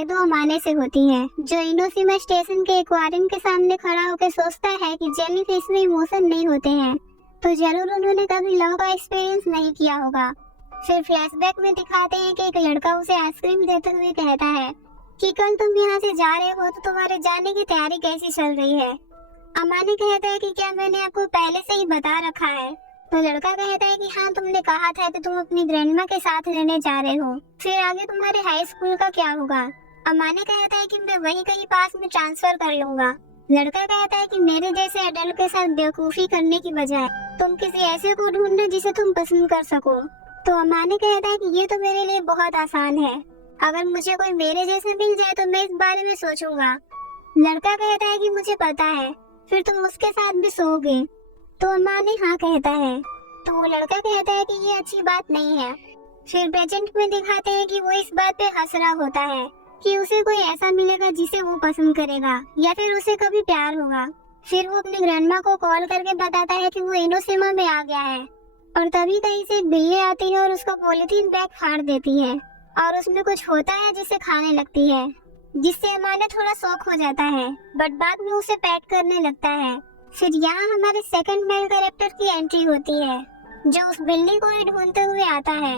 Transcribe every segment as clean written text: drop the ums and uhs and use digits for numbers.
शायद वो अमाने से होती है, जो इनोशिमा स्टेशन के एक्वेरियम के सामने खड़ा होकर सोचता है कि जेलीफिश में इमोशन नहीं होते हैं, तो जरूर उन्होंने कभी लव का एक्सपीरियंस नहीं किया होगा। फिर फ्लैशबैक में दिखाते हैं कि एक लड़का उसे आइसक्रीम देते हुए कहता है कि कल तुम यहाँ से जा रहे हो तो तुम्हारे जाने की तैयारी कैसी चल रही है। अमाने कहता है कि क्या मैंने आपको पहले से ही बता रखा है। तो लड़का कहता है कि हाँ, तुमने कहा था कि तुम अपनी ग्रैंडमा के साथ रहने जा रहे हो, फिर आगे तुम्हारे हाई स्कूल का क्या होगा। अमाने कहता है कि मैं वहीं कहीं पास में ट्रांसफर कर लूंगा। लड़का कहता है कि मेरे जैसे एडल्ट के साथ बेवकूफी करने की बजाय तुम किसी ऐसे को ढूंढना जिसे तुम पसंद कर सको। तो अमाने कहता है कि ये तो मेरे लिए बहुत आसान है, अगर मुझे कोई मेरे जैसे मिल जाए तो मैं इस बारे में सोचूंगा। लड़का कहता है कि मुझे पता है, फिर तुम उसके साथ भी सोओगे। तो अमाने हाँ कहता है। तो वो लड़का कहता है कि ये अच्छी बात नहीं है। फिर प्रेजेंट में दिखाते हैं कि वो इस बात पे हंस रहा होता है कि उसे कोई ऐसा मिलेगा जिसे वो पसंद करेगा या फिर उसे कभी प्यार होगा। फिर वो अपनी ग्रैंडमा को कॉल करके बताता है कि वो इनोशिमा में आ गया है, और तभी कहीं से बिल्ली आती है और उसका पॉलीथीन बैग फाड़ देती है और उसमें कुछ होता है जिसे खाने लगती है, जिससे अमाने थोड़ा शौक हो जाता है, बट बाद में उसे पैट करने लगता है। फिर यहाँ हमारे सेकंड मेल कैरेक्टर की एंट्री होती है, जो उस बिल्ली को ही ढूंढते हुए आता है।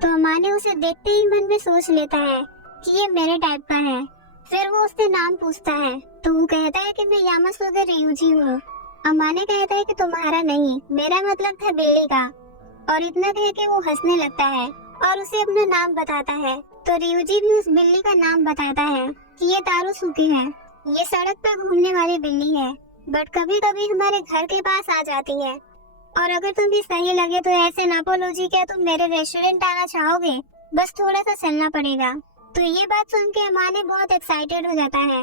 तो अमाने उसे देखते ही मन में सोच लेता है कि ये मेरे टाइप का है। फिर वो उससे नाम पूछता है, तो वो कहता है कि मैं यामासुके रियुजी हूँ। अमाने कहता है कि तुम्हारा नहीं, मेरा मतलब था बिल्ली का। और इतना कह के वो हंसने लगता है और उसे अपना नाम बताता है। तो रियुजी भी उस बिल्ली का नाम बताता है कि ये तारुसुकी है। ये सड़क पर घूमने वाली बिल्ली है, बट कभी कभी हमारे घर के पास आ जाती है। और अगर तुम्हें सही लगे तो ऐसे नापोलॉजी, क्या तुम मेरे रेस्टोरेंट आना चाहोगे? बस थोड़ा सा चलना पड़ेगा। तो ये बात सुन के अमाने बहुत एक्साइटेड हो जाता है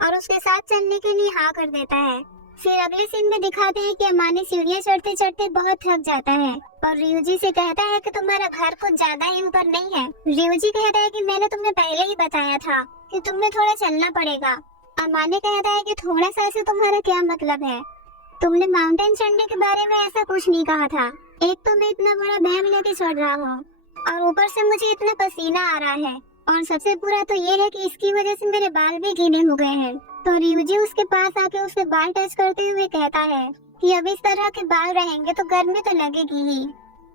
और उसके साथ चलने के लिए हाँ कर देता है। फिर अगले सीन में दिखाते हैं कि अमाने सीढ़ियाँ चढ़ते चढ़ते बहुत थक जाता है और रियुजी से कहता है कि तुम्हारा भार कुछ ज्यादा ही ऊपर नहीं है। रियुजी कहता है कि मैंने तुम्हें पहले ही बताया था कि तुम्हें थोड़ा चलना पड़ेगा। अमाने कहता है कि थोड़ा सा से तुम्हारा क्या मतलब है? तुमने माउंटेन चढ़ने के बारे में ऐसा कुछ नहीं कहा था। एक तो मैं इतना बड़ा बैग लेके चढ़ रहा हूँ और ऊपर से मुझे इतना पसीना आ रहा है, और सबसे बुरा तो ये है कि इसकी वजह से मेरे बाल भी गीले हो गए हैं। तो रियुजी उसके पास आके उसके बाल टच करते हुए कहता है कि अब इस तरह के बाल रहेंगे तो गर्मी तो लगेगी ही।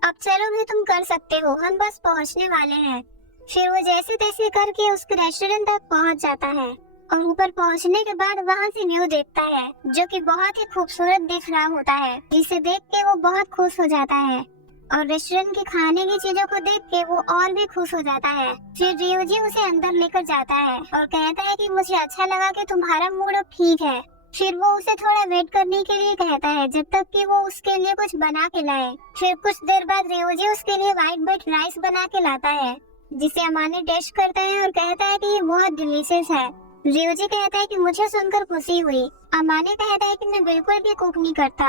अब चलो भी, तुम कर सकते हो, हम बस पहुंचने वाले हैं। फिर वो जैसे तैसे करके उसके रेस्टोरेंट तक पहुंच जाता है और ऊपर पहुंचने के बाद वहां से व्यू देखता है, जो कि बहुत ही खूबसूरत दिख रहा होता है, जिसे देख के वो बहुत खुश हो जाता है। और रेस्टोरेंट के खाने की चीजों को देख के वो और भी खुश हो जाता है। फिर रियुजी उसे अंदर लेकर जाता है और कहता है कि मुझे अच्छा लगा कि तुम्हारा मूड अब ठीक है। फिर वो उसे थोड़ा वेट करने के लिए कहता है जब तक कि वो उसके लिए कुछ बना के लाए। फिर कुछ देर बाद रियुजी उसके लिए व्हाइट ब्रेड राइस बना के लाता है, जिसे अमाने टेस्ट करता है और कहता है कि ये बहुत डिलीशियस है। रियुजी कहता है कि मुझे सुनकर खुशी हुई। अमाने कहता है कि मैं बिल्कुल भी कुक नहीं करता,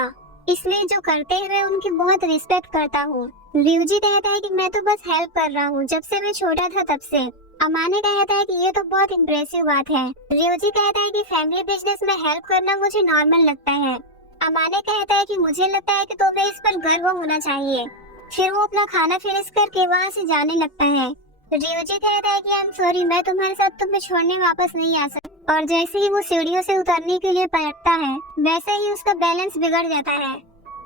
इसलिए जो करते हैं मैं उनकी बहुत रिस्पेक्ट करता हूँ। रियुजी कहता है कि मैं तो बस हेल्प कर रहा हूँ, जब से मैं छोटा था तब से। अमाने कहता है कि ये तो बहुत इम्प्रेसिव बात है। रियुजी कहता है कि फैमिली बिजनेस में हेल्प करना मुझे नॉर्मल लगता है। अमाने कहता है कि मुझे लगता है कि तुम्हें इस पर गर्व होना चाहिए। फिर वो अपना खाना फिनिश करके वहाँ से जाने लगता है। रियुजी कहता है कि आई एम सॉरी, मैं तुम्हारे साथ तुम्हें छोड़ने वापस नहीं आ सकता। और जैसे ही वो सीढ़ियों से उतरने के लिए पलटता है, वैसे ही उसका बैलेंस बिगड़ जाता है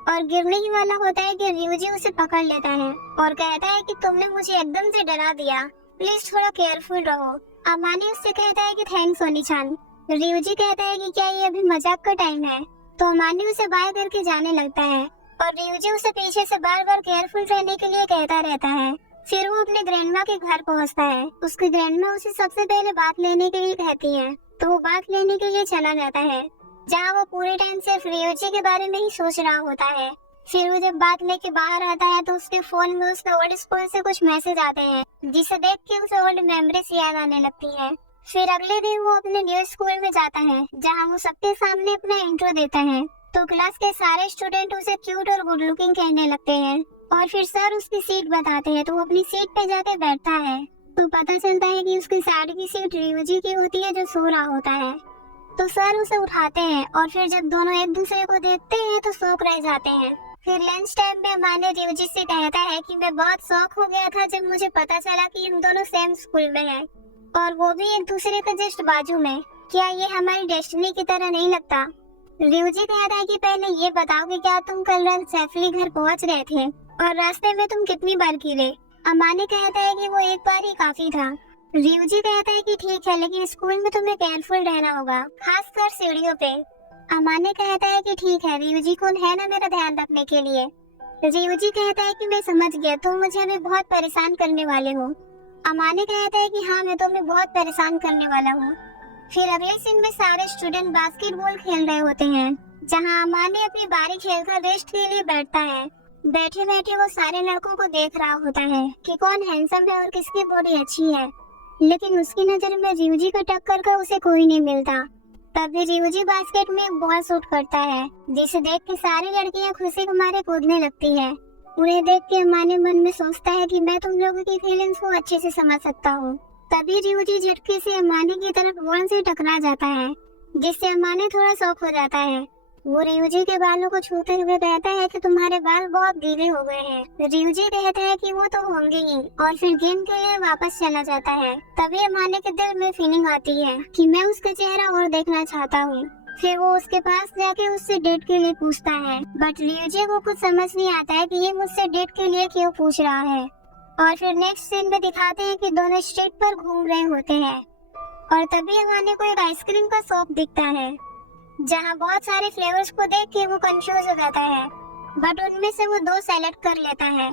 और गिरने ही वाला होता है कि रियुजी उसे पकड़ लेता है और कहता है कि तुमने मुझे एकदम से डरा दिया, प्लीज थोड़ा केयरफुल रहो। अमाने उससे कहता है कि थैंक्स ओनी-चान। रियुजी कहता है कि क्या ये अभी मजाक का टाइम है? तो अमाने उसे बाय करके जाने लगता है और रियुजी उसे पीछे से बार बार केयरफुल रहने के लिए कहता रहता है। फिर वो अपने ग्रैंडमा के घर पहुंचता है। उसकी ग्रैंडमा उसे सबसे पहले बात लेने के लिए कहती है, तो वो बात लेने के लिए चला जाता है, जहाँ वो पूरे टाइम सिर्फ रियुजी के बारे में ही सोच रहा होता है। फिर वो जब बात लेके बाहर आता है तो उसके फोन में उसके ओल्ड स्कूल से कुछ मैसेज आते हैं, जिसे देख के उसे ओल्ड मेमोरीज याद आने लगती है। फिर अगले दिन वो अपने न्यू स्कूल में जाता है, जहाँ वो सबके सामने अपना इंट्रो देता है। तो क्लास के सारे स्टूडेंट उसे क्यूट और गुड लुकिंग कहने लगते हैं और फिर सर उसकी सीट बताते हैं, तो वो अपनी सीट पे जाके बैठता है। तो पता चलता है कि उसकी साइड की सीट रियुजी की होती है, जो सो रहा होता है। तो सर उसे उठाते हैं और फिर जब दोनों एक दूसरे को देखते हैं तो शौक रह जाते हैं। फिर लंच टाइम में अमाने रियुजी से कहता है कि मैं बहुत शौक हो गया था जब मुझे पता चला कि हम दोनों सेम स्कूल में हैं। और वो भी एक दूसरे के जस्ट बाजू में। क्या ये हमारी डेस्टिनी की तरह नहीं लगता? रियोजी कहता है कि पहले ये बताओ कि क्या तुम कल रात सेफली घर पहुंच रहे थे और रास्ते में तुम कितनी बार गिरे? अमाने कहता है कि वो एक बार ही काफी था। रियोजी कहता है कि ठीक है, लेकिन स्कूल में तुम्हें केयरफुल रहना होगा, खासकर सीढ़ियों पे। अमाने कहता है कि ठीक है, रियोजी कौन है ना मेरा ध्यान रखने के लिए। रियोजी कहता है कि मैं समझ गया, तुम मुझे अभी बहुत परेशान करने वाले हो। अमाने कहता है कि हाँ, मैं तुम्हें बहुत परेशान करने वाला हूँ। फिर अगले सीन में सारे स्टूडेंट बास्केटबॉल खेल रहे होते हैं, जहाँ अमाने अपनी बारी खेलकर रेस्ट के लिए बैठता है। बैठे बैठे वो सारे लड़कों को देख रहा होता है कि कौन हैंडसम है और किसकी बॉडी अच्छी है, लेकिन उसकी नजर में रियोजी को टक्कर का उसे कोई नहीं मिलता। तभी रियोजी बास्केट में एक बॉल शूट करता है, जिसे देख के सारी लड़कियां खुशी के मारे कूदने लगती है। उन्हें देख के अमाने मन में सोचता है कि मैं तुम लोगों की फीलिंग्स को अच्छे से समझ सकता हूँ। तभी रियोजी झटके से अमाने की तरफ बॉल से टकरा जाता है, जिससे अमाने थोड़ा शॉक हो जाता है। वो रियोजी के बालों को छूते हुए कहता है कि तुम्हारे बाल बहुत गीले हो गए हैं। रियोजी कहता है कि वो तो होंगे ही, और फिर गेम के लिए वापस चला जाता है। तभी अमाने के दिल में फीलिंग आती है कि मैं उसका चेहरा और देखना चाहता हूँ। फिर वो उसके पास जाके उससे डेट के लिए पूछता है, बट रियोजी को कुछ समझ नहीं आता है कि ये मुझसे डेट के लिए क्यों पूछ रहा है। और फिर नेक्स्ट सीन में दिखाते हैं कि दोनों स्ट्रीट पर घूम रहे होते हैं, और तभी अमाने को एक आइसक्रीम का शॉप दिखता है, जहाँ बहुत सारे फ्लेवर्स को देख के वो कंफ्यूज हो जाता है। बट उनमें से वो 2 सेलेक्ट कर लेता है,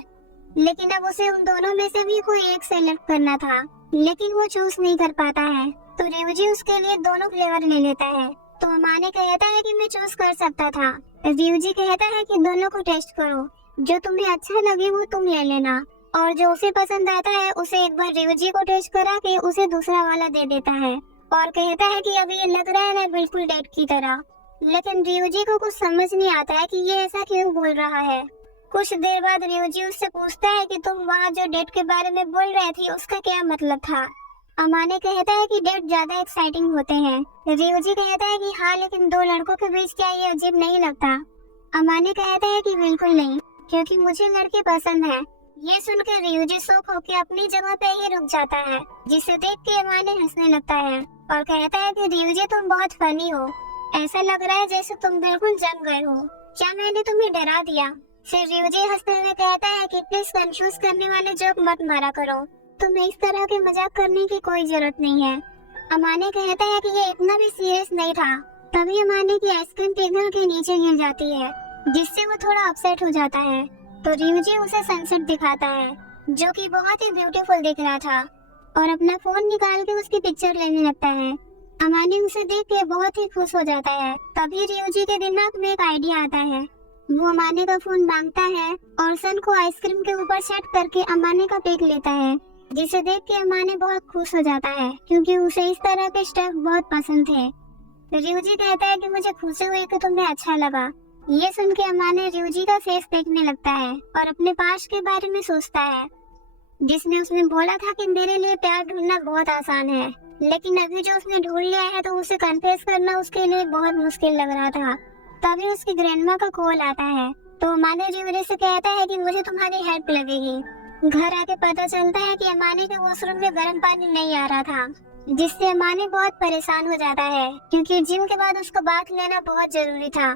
लेकिन अब उसे उन दोनों में से भी कोई एक सेलेक्ट करना था, लेकिन वो चूज नहीं कर पाता है। तो रियोजी उसके लिए दोनों फ्लेवर ले लेता है। तो अमाने कहता है कि मैं चूज कर सकता था। रियोजी कहता है कि दोनों को टेस्ट करो, जो तुम्हें अच्छा लगे वो तुम ले लेना, और जो उसे पसंद आता है उसे एक बार रियोजी को टेस्ट करा के उसे दूसरा वाला दे देता है, और कहता है कि अभी ये लग रहा है ना बिल्कुल डेट की तरह। लेकिन रियोजी को कुछ समझ नहीं आता है कि ये ऐसा क्यों बोल रहा है। कुछ देर बाद रियोजी उससे पूछता है कि तुम वहाँ जो डेट के बारे में बोल रहे थी उसका क्या मतलब था। अमाने कहता है कि डेट ज्यादा एक्साइटिंग होते हैं। रियोजी कहता है कि हाँ, लेकिन 2 लड़कों के बीच क्या ये अजीब नहीं लगता? अमाने कहता है कि बिल्कुल नहीं, क्योंकि मुझे लड़के पसंद है। ये सुनकर रियोजी शॉक होकर अपनी जगह पे ही रुक जाता है, जिसे देख के अमाने हंसने लगता है और कहता है कि रियोजी तुम बहुत फनी हो, ऐसा लग रहा है जैसे तुम बिल्कुल जम गए हो, क्या मैंने तुम्हें डरा दिया? फिर रियोजी हंसते हुए कहता है कि प्लीज कंफ्यूज करने वाले जोक मत मारा करो, तुम्हें इस तरह के मजाक करने की कोई जरूरत नहीं है। अमाने कहता है कि ये इतना भी सीरियस नहीं था। तभी अमाने की आइसक्रीम टेबल के नीचे गिर जाती है, जिससे वो थोड़ा अपसेट हो जाता है। तो रियोजी उसे सनसेट दिखाता है, जो कि बहुत ही ब्यूटीफुल दिख रहा था, और अपना फोन निकाल के उसकी पिक्चर लेने लगता है। अमाने उसे देख के बहुत ही खुश हो जाता है। तभी रियोजी के दिमाग में एक आइडिया आता है। वो अमाने का फोन मांगता है और सन को आइसक्रीम के ऊपर सेट करके अमाने का पिक लेता है, जिसे देख के अमाने बहुत खुश हो जाता है, क्योंकि उसे इस तरह के स्टफ बहुत पसंद थे। रियोजी कहता है कि मुझे खुशी हुई कि तुम्हें अच्छा लगा। ये सुन के अमाने रियोजी का फेस देखने लगता है और अपने पास्ट के बारे में सोचता है, जिसने उसने बोला था कि मेरे लिए प्यार ढूंढना बहुत आसान है, लेकिन अभी जो उसने ढूंढ लिया है तो उसे कन्फेस करना उसके लिए बहुत मुश्किल लग रहा था। तभी उसकी ग्रैंडमा का कॉल आता है, तो अमाने रियोजी से कहता है कि मुझे तुम्हारी हेल्प लगेगी। घर आके पता चलता है कि अमाने के वॉशरूम में गर्म पानी नहीं आ रहा था, जिससे अमाने बहुत परेशान हो जाता है, क्योंकि जिम के बाद उसको बाथ लेना बहुत जरूरी था।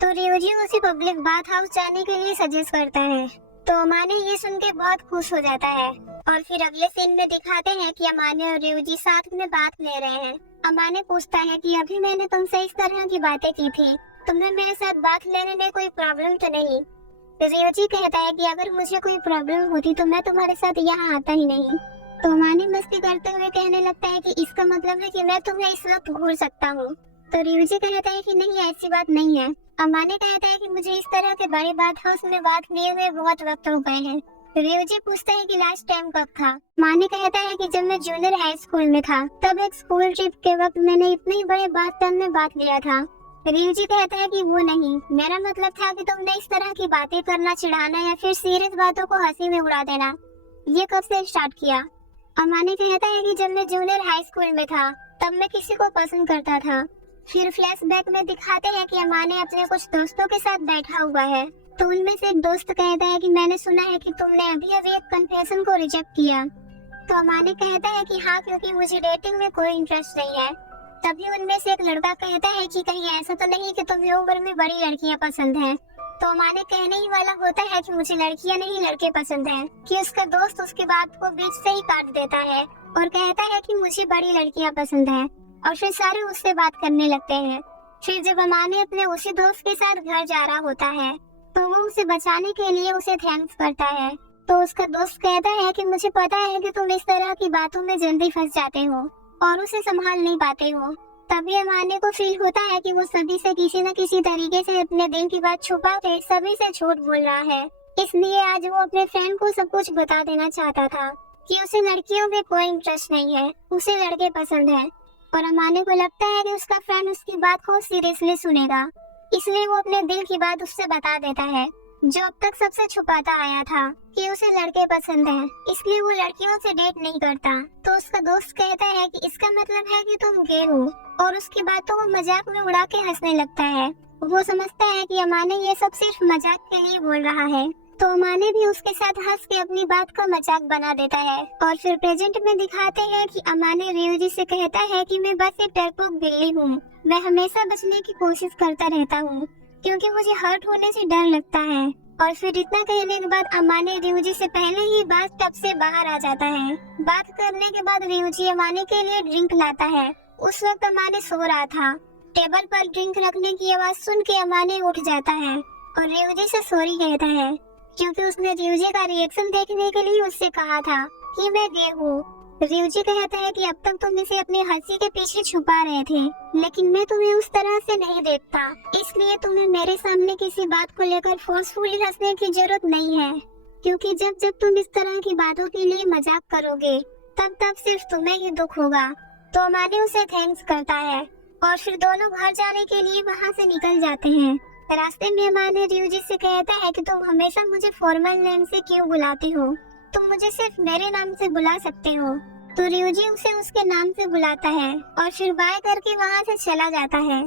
तो रियोजी उसे पब्लिक बाथ हाउस जाने के लिए सजेस्ट करता है। तो अमाने ये सुन के बहुत खुश हो जाता है। और फिर अगले सीन में दिखाते हैं कि अमाने और रियोजी साथ में बात ले रहे हैं। अमाने पूछता है कि अभी मैंने तुमसे इस तरह की बातें की थी, तुम्हें मेरे साथ बात लेने में कोई प्रॉब्लम तो नहीं? रियोजी कहता है कि अगर मुझे कोई प्रॉब्लम होती तो मैं तुम्हारे साथ यहाँ आता ही नहीं। तो अमाने मस्ती करते हुए कहने लगता है कि इसका मतलब है कि मैं तुम्हें इस वक्त भूल सकता हूँ। तो रियोजी कहता है कि नहीं, ऐसी बात नहीं है। अमाने कहता है कि मुझे इस तरह के बड़े बात हाउस में बात लिए हुए बहुत वक्त हो गए हैं। रियोजी पूछता है कि लास्ट टाइम कब था? अमाने कहता है कि जब मैं जूनियर हाई स्कूल में था, तब एक स्कूल ट्रिप के वक्त मैंने इतने बड़े बाथटब में बात लिया था। रियोजी कहता है कि वो नहीं, मेरा मतलब था कि तुमने इस तरह की बातें करना, चिढ़ाना या फिर सीरियस बातों को हंसी में उड़ा देना, ये कब से स्टार्ट किया? अमाने कहता है कि जब मैं जूनियर हाई स्कूल में था, तब मैं किसी को पसंद करता था। फिर फ्लैशबैक में दिखाते हैं कि अमाने अपने कुछ दोस्तों के साथ बैठा हुआ है, तो उनमें से एक दोस्त कहता है कि मैंने सुना है कि तुमने अभी अभी एक कन्फेशन को रिजेक्ट किया। तो अमाने कहता है कि हाँ, क्योंकि मुझे डेटिंग में कोई इंटरेस्ट नहीं है। तभी उनमें से एक लड़का कहता है कि कहीं ऐसा तो नहीं कि तुम्हें उम्र में बड़ी लड़कियां पसंद हैं। तो अमाने कहने ही वाला होता है कि मुझे लड़कियां नहीं लड़के पसंद हैं, कि उसका दोस्त उसकी बात को बीच से ही काट देता है और कहता है कि मुझे बड़ी लड़कियां पसंद हैं, और फिर सारे उससे बात करने लगते हैं। फिर जब अमाने अपने उसी दोस्त के साथ घर जा रहा होता है तो वो उसे बचाने के लिए उसे थैंक्स करता है। तो उसका दोस्त कहता है कि मुझे पता है कि तुम इस तरह की बातों में जल्दी फंस जाते हो और उसे संभाल नहीं पाते हो। तभी अमाने को फील होता है कि वो सभी से किसी न किसी तरीके से अपने दिल की बात छुपा के सभी से झूठ बोल रहा है। इसलिए आज वो अपने फ्रेंड को सब कुछ बता देना चाहता था कि उसे लड़कियों में कोई इंटरेस्ट नहीं है, उसे लड़के पसंद है। और अमाने को लगता है कि उसका फ्रेंड उसकी बात को सीरियसली सुनेगा, इसलिए वो अपने दिल की बात उससे बता देता है, जो अब तक सबसे छुपाता आया था, कि उसे लड़के पसंद हैं, इसलिए वो लड़कियों से डेट नहीं करता। तो उसका दोस्त कहता है कि इसका मतलब है कि तुम गे हो, और उसकी बातों को मजाक में उड़ा के हंसने लगता है। वो समझता है कि अमाने ये सब सिर्फ मजाक के लिए बोल रहा है, तो अमाने भी उसके साथ हंस के अपनी बात का मजाक बना देता है। और फिर प्रेजेंट में दिखाते हैं कि अमाने रियोजी से कहता है कि मैं बस एक डरपोक बिल्ली हूँ, मैं हमेशा बचने की कोशिश करता रहता हूँ क्योंकि मुझे हर्ट होने से डर लगता है। और फिर इतना कहने के बाद अमाने रियोजी से पहले ही बाथ टब से बाहर आ जाता है। बात करने के बाद रियोजी अमाने के लिए ड्रिंक लाता है। उस वक्त अमाने सो रहा था। टेबल पर ड्रिंक रखने की आवाज सुन के अमाने उठ जाता है और रियोजी से सॉरी कहता है, क्योंकि उसने रियोजी का रिएक्शन देखने के लिए उससे कहा था कि मैं गे हूँ। रियोजी कहता है कि अब तक तुम इसे अपनी हंसी के पीछे छुपा रहे थे, लेकिन मैं तुम्हें उस तरह से नहीं देखता, इसलिए तुम्हें मेरे सामने किसी बात को लेकर फोर्सफुली हंसने की जरूरत नहीं है, क्योंकि जब जब तुम इस तरह की बातों के लिए मजाक करोगे तब तब सिर्फ तुम्हें ही दुख होगा। तो अमाने उसे थैंक्स करता है और फिर दोनों घर जाने के लिए वहाँ से निकल जाते हैं। रास्ते में अमाने रियोजी से कहता है कि तुम हमेशा मुझे फॉर्मल नेम से क्यों बुलाते हो, तुम मुझे सिर्फ मेरे नाम से बुला सकते हो। तो रियोजी उसे उसके नाम से बुलाता है और फिर बाय करके वहाँ से चला जाता है।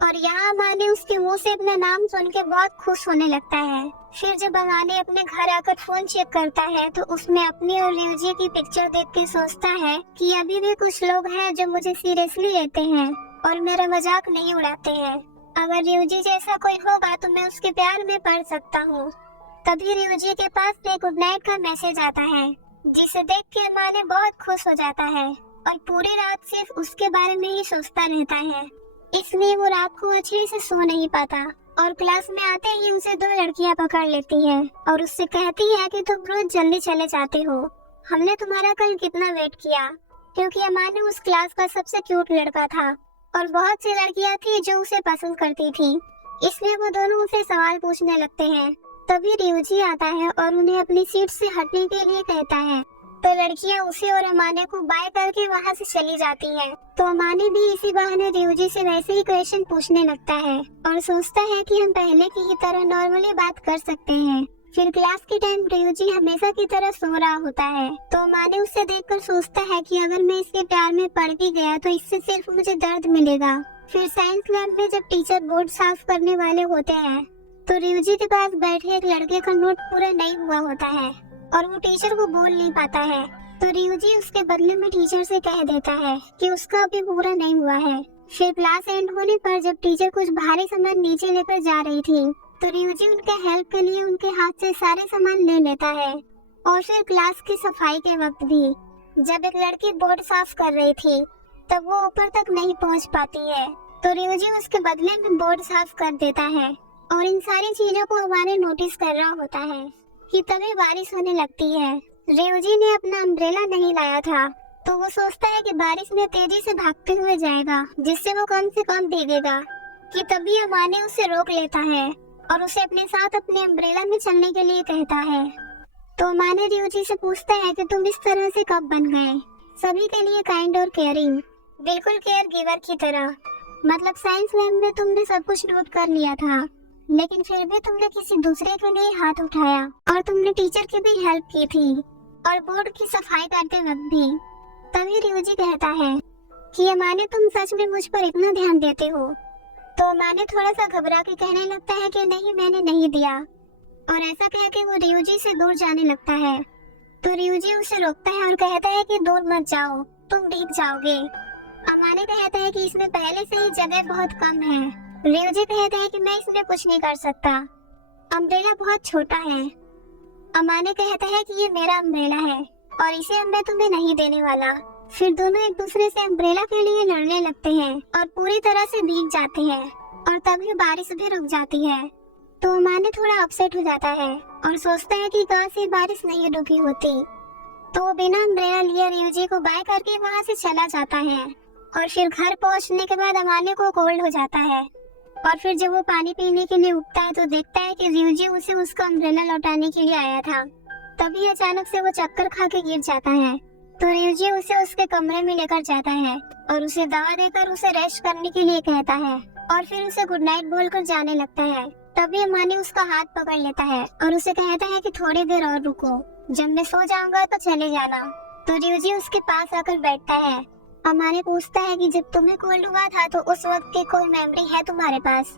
और यहाँ अमाने उसके मुंह से अपना नाम सुन के बहुत खुश होने लगता है। फिर जब अमाने अपने घर आकर फोन चेक करता है तो उसमें अपनी और रियोजी की पिक्चर देख के सोचता है कि अभी भी कुछ लोग हैं जो मुझे सीरियसली लेते हैं और मेरा मजाक नहीं उड़ाते हैं। अगर रियोजी जैसा कोई होगा तो मैं उसके प्यार में पड़ सकता हूँ। तभी रियोजी के पास से गुड नाइट का मैसेज आता है, जिसे देख के अमाने बहुत खुश हो जाता है और पूरी रात सिर्फ उसके बारे में ही सोचता रहता है। इसलिए वो रात को अच्छे से सो नहीं पाता और क्लास में आते ही उसे दो लड़कियां पकड़ लेती हैं और उससे कहती है कि तुम रोज जल्दी चले जाते हो, हमने तुम्हारा कल कितना वेट किया। क्योंकि अमाने उस क्लास का सबसे क्यूट लड़का था और बहुत सी लड़कियां थी जो उसे पसंद करती थी, इसलिए वो दोनों उसे सवाल पूछने लगते हैं। तभी रियोजी आता है और उन्हें अपनी सीट से हटने के लिए कहता है, तो लड़कियां उसे और अमाने को बाय करके वहाँ से चली जाती हैं। तो अमाने भी इसी बहाने रियोजी से वैसे ही क्वेश्चन पूछने लगता है और सोचता है कि हम पहले की ही तरह नॉर्मली बात कर सकते हैं। फिर क्लास के टाइम रियोजी हमेशा की तरह सो रहा होता है, तो अमाने उससे देखकर सोचता है कि अगर मैं इसके प्यार में पड़ भी गया तो इससे सिर्फ मुझे दर्द मिलेगा। फिर साइंस लैब में जब टीचर बोर्ड साफ करने वाले होते हैं तो रियोजी के पास बैठे एक लड़के का नोट पूरा नहीं हुआ होता है और वो टीचर को बोल नहीं पाता है। तो रियोजी उसके बदले में टीचर से कह देता है कि उसका अभी पूरा नहीं हुआ है। फिर क्लास एंड होने पर जब टीचर कुछ भारी सामान नीचे लेकर जा रही थी तो रियोजी उनके हेल्प के लिए उनके हाथ से सारे सामान ले लेता है। और फिर क्लास की सफाई के वक्त भी जब एक लड़की बोर्ड साफ कर रही थी तब वो ऊपर तक नहीं पहुंच पाती है, तो रियोजी उसके बदले में बोर्ड साफ कर देता है। और इन सारी चीजों को हमारे नोटिस कर रहा होता है कि तभी बारिश होने लगती है। रियोजी ने अपना अम्ब्रेला नहीं लाया था, तो वो सोचता है कि बारिश में तेजी से भागते हुए जाएगा जिससे वो कम से कम भीगेगा, कि तभी अमाने उसे रोक लेता है और उसे अपने साथ अपने अम्ब्रेला में चलने के लिए कहता है। तो अमाने रियोजी से पूछता है कि तुम इस तरह से कब बन गए, सभी के लिए काइंड और केयरिंग, बिल्कुल केयर गिवर की तरह। मतलब साइंस लैब में तुमने सब कुछ नोट कर लिया था, लेकिन फिर भी तुमने किसी दूसरे के लिए हाथ उठाया और तुमने टीचर की भी हेल्प की थी और बोर्ड की सफाई करते वक्त भी। तभी रियोजी कहता है कि अमाने तुम सच में मुझ पर इतना ध्यान देते हो। तो अमाने थोड़ा सा घबरा के कहने लगता है कि नहीं, मैंने नहीं दिया, और ऐसा कह के वो रियोजी से दूर जाने लगता है। तो रियूजी उसे रोकता है और कहता है कि दूर मत जाओ, तुम भीग जाओगे। अमाने कहता है कि इसमें पहले से ही जगह बहुत कम है। रियूजी कहता है कि मैं इसमें कुछ नहीं कर सकता, अम्ब्रेला बहुत छोटा है। अमाने कहता है कि ये मेरा अम्ब्रेला है और इसे अब मैं तुम्हें नहीं देने वाला। फिर दोनों एक दूसरे से अम्ब्रेला के लिए लड़ने लगते हैं और पूरी तरह से भीग जाते हैं और तभी बारिश भी रुक जाती है। तो अमाने थोड़ा अपसेट हो जाता है और सोचता है कि काश ये बारिश नहीं रुकी होती। तो वो बिना अम्ब्रेला लिए रियूजी को बाय करके वहाँ से चला जाता है और फिर घर पहुँचने के बाद अमाने को कोल्ड हो जाता है और फिर जब वो पानी पीने के लिए उठता है तो देखता है कि रियूजी उसे उसका अम्ब्रेला लौटाने के लिए आया था। तभी अचानक से वो चक्कर खा के गिर जाता है। तो रियूजी उसे उसके कमरे में लेकर जाता है और उसे दवा देकर उसे रेस्ट करने के लिए कहता है और फिर उसे गुड नाइट बोलकर जाने लगता है। तभी अमाने उसका हाथ पकड़ लेता है और उसे कहता है कि थोड़ी देर और रुको, जब मैं सो जाऊंगा तो चले जाना। तो रियूजी उसके पास आकर बैठता है। अमाने पूछता है कि जब तुम्हें कोल्ड हुआ था तो उस वक्त की कोई मेमोरी है तुम्हारे पास?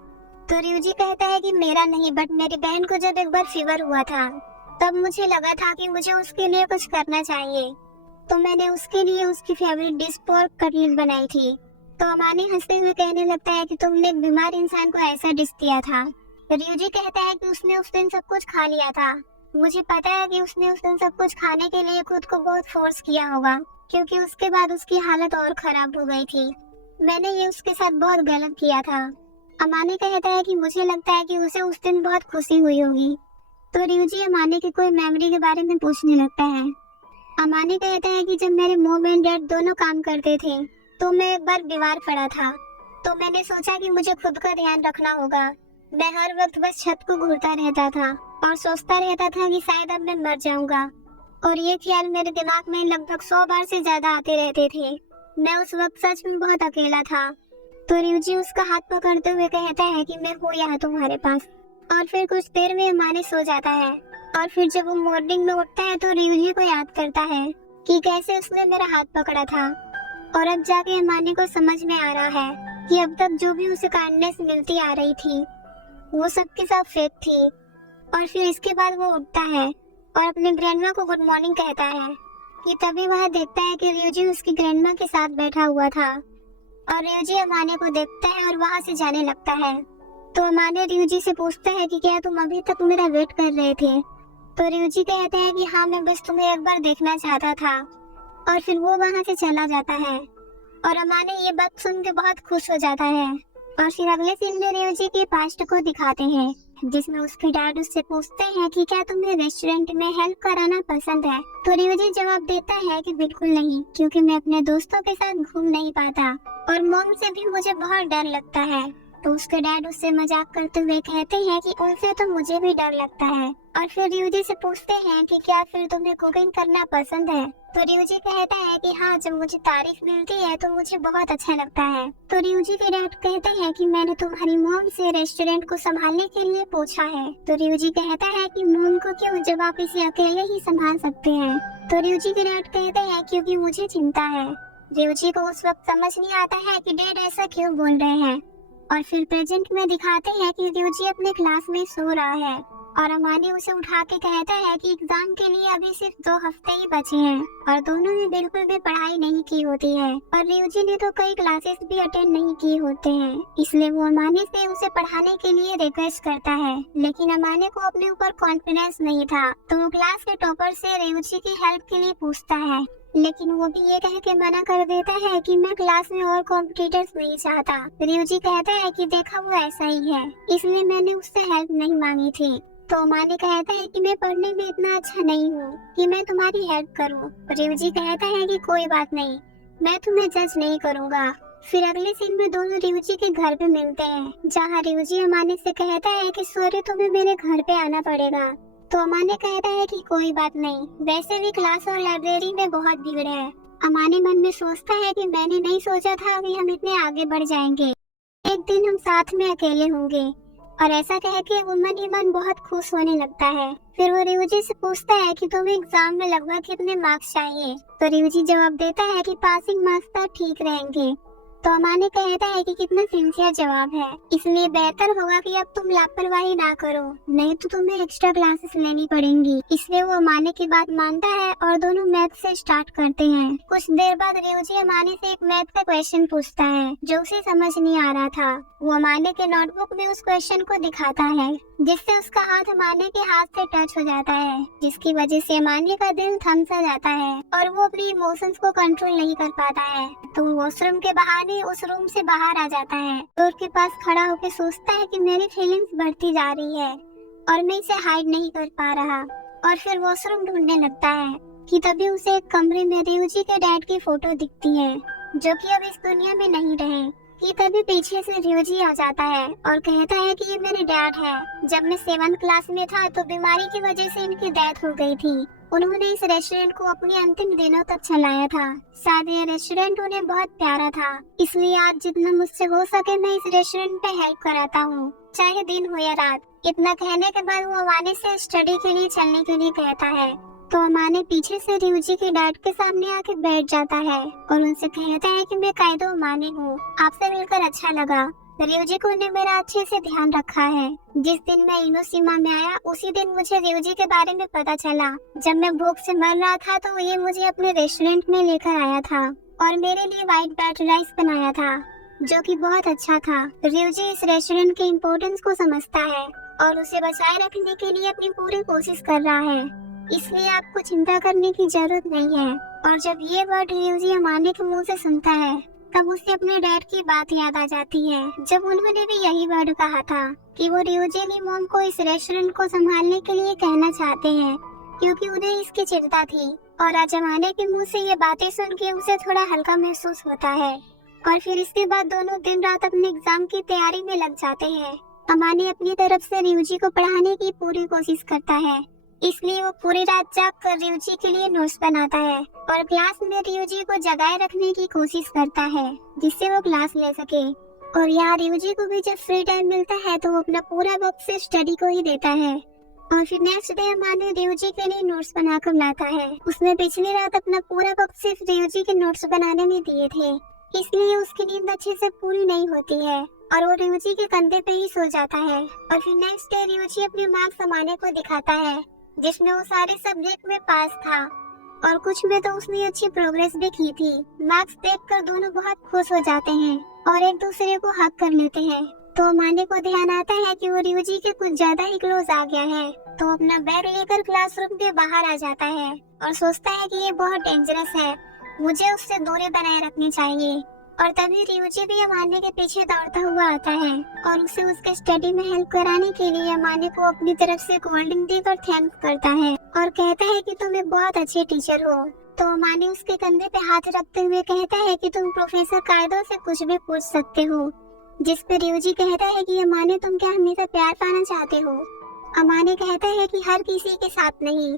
तो रियूजी कहता है कि मेरा नहीं, बट मेरी बहन को जब एक बार फीवर हुआ था तब मुझे लगा था कि मुझे उसके लिए कुछ करना चाहिए, तो मैंने उसके लिए उसकी फेवरेट डिश पोर्क कटलेट बनाई थी। तो अमाने हंसते हुए कहने लगता है कि तुमने एक बीमार इंसान को ऐसा डिश दिया था। रियूजी कहता है कि उसने उस दिन सब कुछ खा लिया था। मुझे पता है कि उसने उस दिन सब कुछ खाने के लिए खुद को बहुत फोर्स किया होगा, क्योंकि उसके बाद उसकी हालत और खराब हो गई थी। मैंने ये उसके साथ बहुत गलत किया था। अमाने कहता है कि मुझे लगता है कि उसे उस दिन बहुत खुशी हुई होगी। तो रियूजी अमाने की कोई मेमोरी के बारे में पूछने लगता है। अमाने कहता है कि जब मेरे मॉम एंड डैड दोनों काम करते थे तो मैं एक बार बीमार पड़ा था, तो मैंने सोचा कि मुझे खुद का ध्यान रखना होगा। मैं हर वक्त बस छत को घूरता रहता था और सोचता रहता था कि शायद अब मैं मर जाऊंगा, और ये ख्याल मेरे दिमाग में लगभग 100 बार से ज्यादा आते रहते थे। मैं उस वक्त सच में बहुत अकेला था। तो रियूजी उसका हाथ पकड़ते हुए कहता है कि मैं हूँ यहाँ तुम्हारे पास। और फिर कुछ देर में अमाने सो जाता है और फिर जब वो मॉर्निंग में उठता है तो रियूजी को याद करता है कि कैसे उसने मेरा हाथ पकड़ा था, और अब जाके अमाने को समझ में आ रहा है कि अब तक जो भी उसे काइंडनेस मिलती आ रही थी वो सबके साथ फेक थी। और फिर इसके बाद वो उठता है और अपने ग्रैंडमा को गुड मॉर्निंग कहता है कि तभी वह देखता है कि रियूजी उसकी ग्रैंडमा के साथ बैठा हुआ था, और रियूजी अमाने को देखता है और वहां से जाने लगता है। तो अमाने रियूजी से पूछता है कि क्या तुम अभी तक मेरा वेट कर रहे थे? तो रियूजी कहता है कि हाँ, मैं बस तुम्हें एक बार देखना चाहता था। और फिर वो वहां से चला जाता है और अमाने ये बात सुन के बहुत खुश हो जाता है। और फिर अगले सीन में रियूजी के पास्ट को दिखाते हैं, जिसमें उसके डैड उससे पूछते हैं कि क्या तुम्हें रेस्टोरेंट में हेल्प कराना पसंद है? तो रियूजी जवाब देता है कि बिल्कुल नहीं, क्योंकि मैं अपने दोस्तों के साथ घूम नहीं पाता और मॉम से भी मुझे बहुत डर लगता है। तो उसके डैड उससे मजाक करते हुए कहते हैं कि उनसे तो मुझे भी डर लगता है। और फिर रियूजी से पूछते हैं कि क्या फिर तुम्हें कुकिंग करना पसंद है? तो रियूजी कहता है कि हाँ, जब मुझे तारीफ मिलती है तो मुझे बहुत अच्छा लगता है। तो रियूजी के डैड कहते हैं कि मैंने तुम्हारी मॉम से रेस्टोरेंट को संभालने के लिए पूछा है। तो रियूजी कहता है कि मॉम को क्यों, जब आप इसे अकेले ही संभाल सकते हैं। तो रियूजी के डैड कहते हैं क्योंकि मुझे चिंता है। रियूजी को उस वक्त समझ नहीं आता है कि डैड ऐसा क्यों बोल रहे हैं। और फिर प्रेजेंट में दिखाते हैं कि रियूजी अपने क्लास में सो रहा है और अमाने उसे उठा के कहता है कि एग्जाम के लिए अभी सिर्फ 2 हफ्ते ही बचे हैं और दोनों ने बिल्कुल भी पढ़ाई नहीं की होती है, और रियूजी ने तो कई क्लासेस भी अटेंड नहीं किए होते हैं। इसलिए वो अमाने से उसे पढ़ाने के लिए रिक्वेस्ट करता है, लेकिन अमाने को अपने ऊपर कॉन्फिडेंस नहीं था। तो वो क्लास के टॉपर से रियूजी की हेल्प के लिए पूछता है, लेकिन वो भी ये कह के मना कर देता है कि मैं क्लास में और कॉम्पिटिटर्स नहीं चाहता। रियूजी कहता है कि देखा, वो ऐसा ही है, इसलिए मैंने उससे हेल्प नहीं मांगी थी। तो अमाने कहता है कि मैं पढ़ने में इतना अच्छा नहीं हूँ कि मैं तुम्हारी हेल्प करूँ। रियूजी कहता है कि कोई बात नहीं, मैं तुम्हें जज नहीं करूँगा। फिर अगले सीन में दोनों रियूजी के घर पे मिलते हैं, जहाँ रियूजी अमाने से कहता है कि सॉरी, तुम्हें मेरे घर पे आना पड़ेगा। तो अमाने कहता है कि कोई बात नहीं, वैसे भी क्लास और लाइब्रेरी में बहुत भीड़ है। अमाने मन में सोचता है कि मैंने नहीं सोचा था कि हम इतने आगे बढ़ जाएंगे, एक दिन हम साथ में अकेले होंगे। और ऐसा कह के वो मन ही मन बहुत खुश होने लगता है। फिर वो रियूजी से पूछता है कि तुम्हें एग्जाम में लगभग कितने मार्क्स चाहिए? तो रियूजी जवाब देता है कि पासिंग मार्क्स तो ठीक रहेंगे। तो अमाने कहता है कि कितना सिंसियर जवाब है, इसलिए बेहतर होगा कि अब तुम लापरवाही ना करो, नहीं तो तुम्हें एक्स्ट्रा क्लासेस लेनी पड़ेंगी। इसलिए वो अमाने की बात मानता है और दोनों मैथ से स्टार्ट करते हैं। कुछ देर बाद रियोजी अमाने से एक मैथ का क्वेश्चन पूछता है जो उसे समझ नहीं आ रहा था। वो अमाने के नोटबुक में उस क्वेश्चन को दिखाता है, जिससे उसका हाथ अमाने के हाथ से टच हो जाता है, जिसकी वजह से अमाने का दिल थम सा जाता है और वो अपनी इमोशंस को कंट्रोल नहीं कर पाता है। तो वॉशरूम के बहाने उस रूम से बाहर आ जाता है, डोर के पास खड़ा होकर सोचता है कि मेरी फीलिंग्स बढ़ती जा रही है और मैं इसे हाइड नहीं कर पा रहा। और फिर वॉशरूम ढूंढने लगता है कि तभी उसे एक कमरे में रियोजी के डैड की फोटो दिखती है, जो कि अब इस दुनिया में नहीं रहे। कि तभी पीछे से रियोजी आ जाता है और कहता है कि ये मेरे डैड है। जब मैं 7th क्लास में था तो बीमारी की वजह से इनकी डेथ हो गई थी। उन्होंने इस रेस्टोरेंट को अपने अंतिम दिनों तक चलाया था। शायद ये रेस्टोरेंट उन्हें बहुत प्यारा था, इसलिए आज जितना मुझसे हो सके मैं इस रेस्टोरेंट पे हेल्प कराता हूँ, चाहे दिन हो या रात। इतना कहने के बाद वो अमाने से स्टडी के लिए चलने के लिए कहता है। तो अमाने पीछे से रियोजी के डैड के सामने आके बैठ जाता है और उनसे कहता है कि मैं कायदो अमाने हूँ, आपसे मिलकर अच्छा लगा। रियोजी को ने मेरा अच्छे से ध्यान रखा है। जिस दिन मैं इनोशिमा में आया उसी दिन मुझे रियोजी के बारे में पता चला। जब मैं भूख से मर रहा था तो ये मुझे अपने रेस्टोरेंट में लेकर आया था और मेरे लिए व्हाइट बैट राइस बनाया था, जो कि बहुत अच्छा था। रियोजी इस रेस्टोरेंट के इम्पोर्टेंस को समझता है और उसे बचाए रखने के लिए अपनी पूरी कोशिश कर रहा है, इसलिए आपको चिंता करने की जरूरत नहीं है। और जब ये वर्ड रियोजी अमाने के मुंह से सुनता है तब उसे अपने डैड की बात याद आ जाती है, जब उन्होंने भी यही वर्ड कहा था कि वो रियोजी की मॉम को इस रेस्टोरेंट को संभालने के लिए कहना चाहते हैं, क्योंकि उन्हें इसकी चिंता थी। और आज अमाने के मुंह से ये बातें सुन के उसे थोड़ा हल्का महसूस होता है। और फिर इसके बाद दोनों दिन रात अपने एग्जाम की तैयारी में लग जाते हैं। अमाने अपनी तरफ से रियोजी को पढ़ाने की पूरी कोशिश करता है, इसलिए वो पूरी रात जाग कर रियोजी के लिए नोट्स बनाता है और क्लास में रियोजी को जगाए रखने की कोशिश करता है, जिससे वो क्लास ले सके। और यहाँ रियोजी को भी जब फ्री टाइम मिलता है तो वो अपना पूरा वक्त से स्टडी को ही देता है। और फिर नेक्स्ट डे अमाने रियोजी के लिए नोट्स बनाकर लाता है। उसने पिछली रात अपना पूरा वक्त सिर्फ रियोजी के नोट्स बनाने में दिए थे, इसलिए उसकी नींद अच्छे से पूरी नहीं होती है और वो रियोजी के कंधे पे ही सो जाता है। और फिर नेक्स्ट डे रियोजी अपने मार्क्स अमाने को दिखाता है, जिसमें वो सारे सब्जेक्ट में पास था और कुछ में तो उसने अच्छी प्रोग्रेस भी की थी। मार्क्स देखकर दोनों बहुत खुश हो जाते हैं और एक दूसरे को हक कर लेते हैं। तो अमाने को ध्यान आता है कि वो रियोजी के कुछ ज्यादा ही क्लोज आ गया है, तो अपना बैग लेकर क्लासरूम के बाहर आ जाता है और सोचता है कि ये बहुत डेंजरस है, मुझे उससे दूरी बनाए रखनी चाहिए। और तभी रियोजी भी अमाने के पीछे दौड़ता हुआ आता है और उसे उसके स्टडी में हेल्प कराने के लिए अमाने को अपनी तरफ से कोल्ड ड्रिंक देकर थैंक करता है और कहता है कि तुम एक बहुत अच्छे टीचर हो। तो अमाने उसके कंधे पे हाथ रखते हुए कहता है कि तुम प्रोफेसर कायदो से कुछ भी पूछ सकते हो, जिस पे रियोजी कहता है कि अमाने तुम क्या हमेशा प्यार पाना चाहते हो। अमाने कहता है कि हर किसी के साथ नहीं।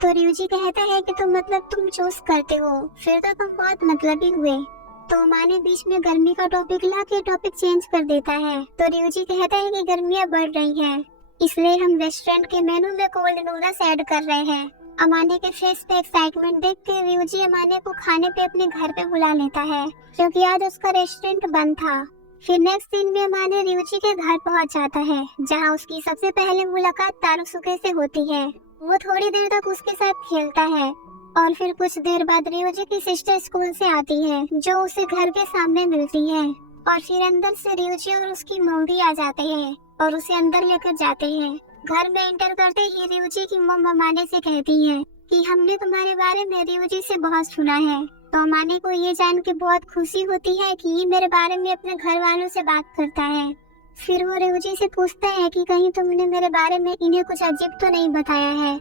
तो रियोजी कहता है कि तुम चूज करते हो, फिर तो तुम बहुत मतलबी हुए। तो अमाने बीच में गर्मी का टॉपिक ला के टॉपिक चेंज कर देता है। तो रियोजी कहता है कि गर्मियाँ बढ़ रही हैं, इसलिए हम रेस्टोरेंट के मेनू में कोल्ड नूडल्स ऐड कर रहे हैं। अमाने के फेस पे एक्साइटमेंट देख के रियोजी अमाने को खाने पे अपने घर पे बुला लेता है, क्योंकि आज उसका रेस्टोरेंट बंद था। फिर नेक्स्ट दिन में अमाने रियोजी के घर पहुंच जाता है, जहां उसकी सबसे पहले मुलाकात तारुसुके से होती है। वो थोड़ी देर तक उसके साथ खेलता है और फिर कुछ देर बाद रियोजी की सिस्टर स्कूल से आती है, जो उसे घर के सामने मिलती है। और फिर अंदर से रियोजी और उसकी मॉम भी आ जाते हैं और उसे अंदर लेकर जाते हैं। घर में एंटर करते ही रियोजी की मॉम अमाने से कहती है कि हमने तुम्हारे बारे में रियोजी से बहुत सुना है। तो अमाने को ये जान के बहुत खुशी होती है कि ये मेरे बारे में अपने घर वालों से बात करता है। फिर वो रियोजी से पूछता है कि कहीं तुमने मेरे बारे में इन्हें कुछ अजीब तो नहीं बताया है।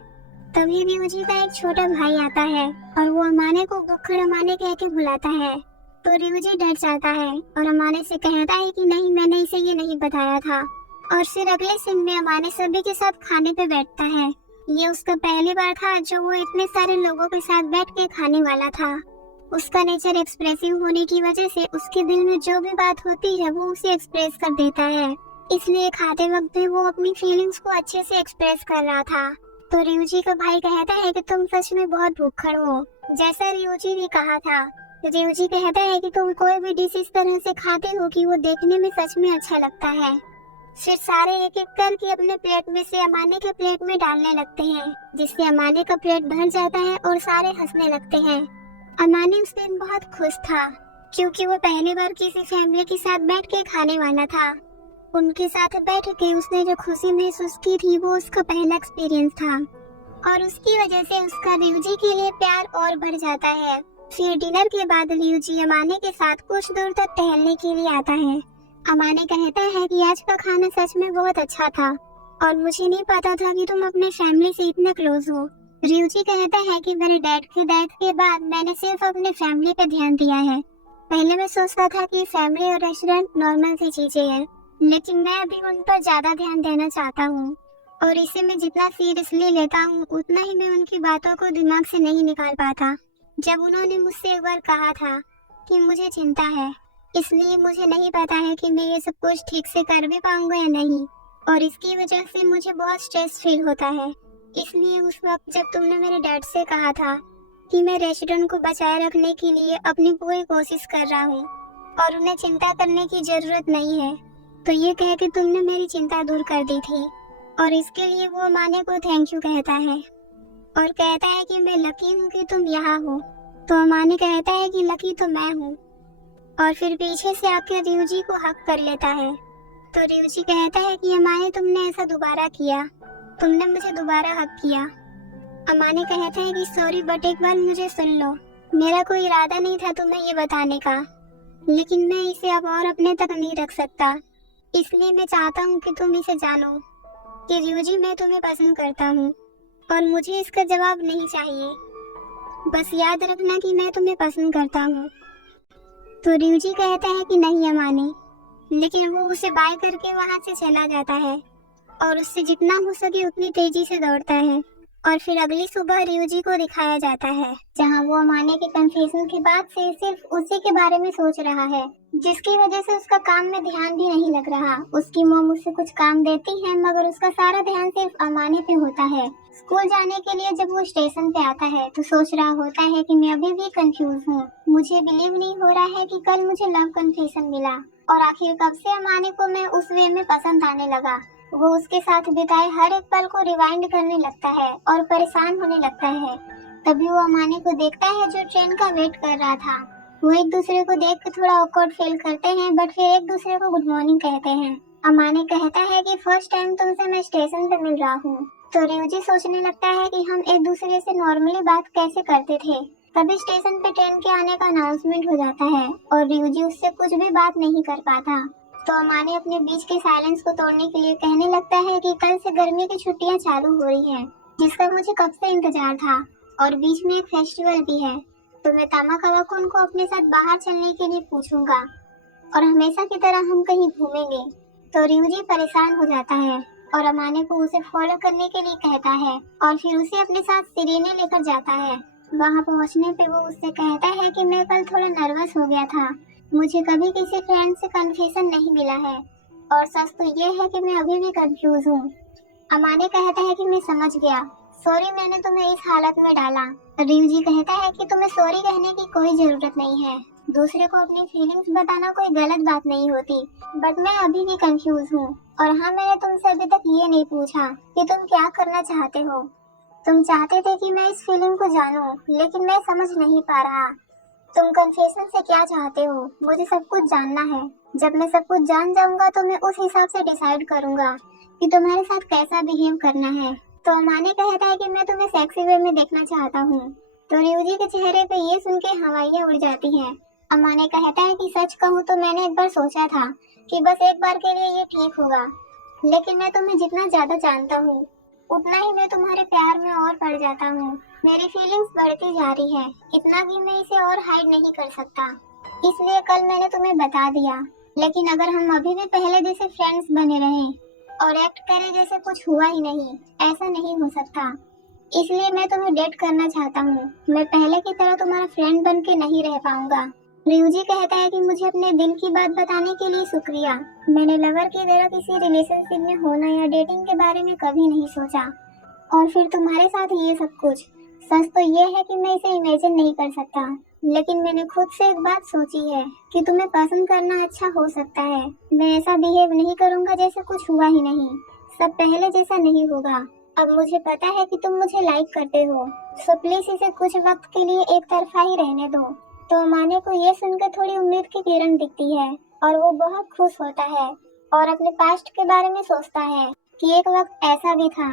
तभी रियोजी का एक छोटा भाई आता है और वो अमाने को बुक्खड़ अमाने कह के बुलाता है। तो रियोजी डर जाता है और अमाने से कहता है कि नहीं, मैंने इसे ये नहीं बताया था। और फिर अगले सीन में अमाने सभी के साथ खाने पे बैठता है। ये उसका पहली बार था जो वो इतने सारे लोगों के साथ बैठ के खाने वाला था। उसका नेचर एक्सप्रेसिव होने की वजह से उसके दिल में जो भी बात होती है वो उसे एक्सप्रेस कर देता है, इसलिए खाते वक्त भी वो अपनी फीलिंग्स को अच्छे से एक्सप्रेस कर रहा था। तो रियोजी का भाई कहता है कि तुम सच में बहुत भूखड़ हो, जैसा रियोजी ने कहा था। रियोजी कहता है कि तुम कोई भी डिश इस तरह से खाते हो कि वो देखने में सच में अच्छा लगता है। फिर सारे एक एक करके अपने प्लेट में से अमाने के प्लेट में डालने लगते हैं, जिससे अमाने का प्लेट भर जाता है और सारे हंसने लगते हैं। अमाने उस दिन बहुत खुश था, क्योंकि वो पहली बार किसी फैमिली के साथ बैठ के खाने वाला था। उनके साथ बैठ के उसने जो खुशी महसूस की थी वो उसका पहला एक्सपीरियंस था, और उसकी वजह से उसका रियोजी के लिए प्यार और बढ़ जाता है। फिर डिनर के बाद रियोजी अमाने के साथ कुछ दूर तक टहलने के लिए आता है। अमाने कहता है कि आज का खाना सच में बहुत अच्छा था, और मुझे नहीं पता था कि तुम अपने फैमिली से इतने क्लोज हो। रियोजी कहता है कि मेरे डैड के डेथ के बाद मैंने सिर्फ अपने फैमिली पे ध्यान दिया है। पहले मैं सोचता था कि फैमिली और रेस्टोरेंट नॉर्मल सी चीजें हैं, लेकिन मैं अभी उन पर ज्यादा ध्यान देना चाहता हूँ, और इसे मैं जितना सीरियसली लेता हूँ उतना ही मैं उनकी बातों को दिमाग से नहीं निकाल पाता। जब उन्होंने मुझसे एक बार कहा था कि मुझे चिंता है, इसलिए मुझे नहीं पता है कि मैं ये सब कुछ ठीक से कर भी पाऊंगा या नहीं, और इसकी वजह से मुझे बहुत स्ट्रेस फील होता है। इसलिए उस वक्त जब तुमने मेरे डैड से कहा था कि मैं रेस्टोरेंट को बचाए रखने के लिए अपनी पूरी कोशिश कर रहा हूँ और उन्हें चिंता करने की जरूरत नहीं है, तो ये कह के तुमने मेरी चिंता दूर कर दी थी। और इसके लिए वो अमाने को थैंक यू कहता है और कहता है कि मैं लकी हूँ कि तुम यहाँ हो। तो अमाने कहता है कि लकी तो मैं हूँ, और फिर पीछे से आकर रियोजी को हक कर लेता है। तो रियोजी कहता है कि अमाने तुमने ऐसा दोबारा किया, तुमने मुझे दोबारा हक किया। अमाने कहता है कि सॉरी, बट एक बार मुझे सुन लो, मेरा कोई इरादा नहीं था तुम्हें ये बताने का, लेकिन मैं इसे अब और अपने तक नहीं रख सकता, इसलिए मैं चाहता हूँ कि तुम इसे जानो कि रियोजी मैं तुम्हें पसंद करता हूँ, और मुझे इसका जवाब नहीं चाहिए, बस याद रखना कि मैं तुम्हें पसंद करता हूँ। तो रियोजी कहता है कि नहीं अमाने, लेकिन वो उसे बाय करके वहाँ से चला जाता है और उससे जितना हो सके उतनी तेजी से दौड़ता है। और फिर अगली सुबह रियोजी को दिखाया जाता है जहाँ वो अमाने के कन्फेशन के बाद से सिर्फ उसी के बारे में सोच रहा है, जिसकी वजह से उसका काम में ध्यान भी नहीं लग रहा। उसकी मॉम उससे कुछ काम देती है, मगर उसका सारा ध्यान सिर्फ अमाने पे होता है। स्कूल जाने के लिए जब वो स्टेशन पे आता है तो सोच रहा होता है कि मैं अभी भी कंफ्यूज हूँ, मुझे बिलीव नहीं हो रहा है कि कल मुझे लव कन्फेशन मिला, और आखिर कब से अमाने को मैं उस वे में पसंद आने लगा। वो उसके साथ बिताए हर एक पल को रिवाइंड करने लगता है और परेशान होने लगता है। तभी वो अमाने को देखता है जो ट्रेन का वेट कर रहा था। वो एक दूसरे को देख के थोड़ा ऑकवर्ड फील करते हैं, बट फिर एक दूसरे को गुड मॉर्निंग कहते हैं। अमाने कहता है कि फर्स्ट टाइम तुमसे मैं स्टेशन पे मिल रहा हूँ। तो रियोजी सोचने लगता है कि हम एक दूसरे से नॉर्मली बात कैसे करते थे। तभी स्टेशन पे ट्रेन के आने का अनाउंसमेंट हो जाता है और रियोजी उससे कुछ भी बात नहीं कर पाता। तो अमाने अपने बीच के साइलेंस को तोड़ने के लिए कहने लगता है कि कल से गर्मी की छुट्टियां चालू हो रही हैं, जिसका मुझे कब से इंतजार था, और बीच में एक फेस्टिवल भी है, तो मैं तामाकावा-कुन को अपने साथ बाहर चलने के लिए पूछूंगा और हमेशा की तरह हम कहीं घूमेंगे। तो रियोजी परेशान हो जाता है और अमाने को उसे फॉलो करने के लिए कहता है और फिर उसे अपने साथ सिरेने लेकर जाता है। वहाँ पहुँचने पे वो उससे कहता है कि मैं कल थोड़ा नर्वस हो गया था, मुझे कभी किसी फ्रेंड से कन्फेशन नहीं मिला है, और सच तो ये है कि मैं अभी भी कंफ्यूज हूँ। अमाने कहता है कि मैं समझ गया, सॉरी मैंने तुम्हें इस हालत में डाला। रियोजी कहता है कि तुम्हें सॉरी कहने की कोई जरूरत नहीं है, दूसरे को अपनी फीलिंग्स बताना कोई गलत बात नहीं होती, बट मैं अभी भी कंफ्यूज हूँ। और हाँ, मैंने तुमसे अभी तक ये नहीं पूछा कि तुम क्या करना चाहते हो। तुम चाहते थे कि मैं इस फीलिंग को जानूं, लेकिन मैं समझ नहीं पा रहा। तुम कन्फेशन से क्या चाहते हो, मुझे सब कुछ जानना है। जब मैं सब कुछ जान जाऊंगा तो मैं उस हिसाब से डिसाइड करूंगा कि तुम्हारे साथ कैसा बिहेव करना है। तो अमाने कहता है कि मैं तुम्हें सेक्सी वे में देखना चाहता हूँ। तो रियोजी के चेहरे पे ये सुन के हवाइयाँ उड़ जाती हैं। अमाने कहता है कि सच कहूँ तो मैंने एक बार सोचा था कि बस एक बार के लिए ये ठीक होगा, लेकिन मैं तुम्हें जितना ज्यादा जानता हूँ उतना ही मैं तुम्हारे प्यार में और पड़ जाता हूँ। मेरी फीलिंग्स बढ़ती जा रही है, इतना कि मैं इसे और हाइड नहीं कर सकता, इसलिए कल मैंने तुम्हें बता दिया। लेकिन अगर हम अभी भी पहले जैसे फ्रेंड्स बने रहें और एक्ट करें जैसे कुछ हुआ ही नहीं, ऐसा नहीं हो सकता। इसलिए मैं तुम्हें डेट करना चाहता हूँ। मैं पहले की तरह तुम्हारा फ्रेंड बन के नहीं रह पाऊंगा। रियोजी कहता है कि मुझे अपने दिल की बात बताने के लिए शुक्रिया। मैंने लवर की तरह किसी रिलेशनशिप में होना या डेटिंग के बारे में कभी नहीं सोचा, और फिर तुम्हारे साथ ये सब कुछ। सच तो ये है कि मैं इसे इमेजिन नहीं कर सकता। लेकिन मैंने खुद से एक बात सोची है कि तुम्हें पसंद करना अच्छा हो सकता है। मैं ऐसा बिहेव नहीं करूंगा जैसे कुछ हुआ ही नहीं। सब पहले जैसा नहीं होगा। अब मुझे पता है कि तुम मुझे लाइक करते हो, सो प्लीज इसे कुछ वक्त के लिए एक तरफा ही रहने दो। तो माने को ये सुनकर थोड़ी उम्मीद की किरण दिखती है और वो बहुत खुश होता है और अपने पास्ट के बारे में सोचता है कि एक वक्त ऐसा भी था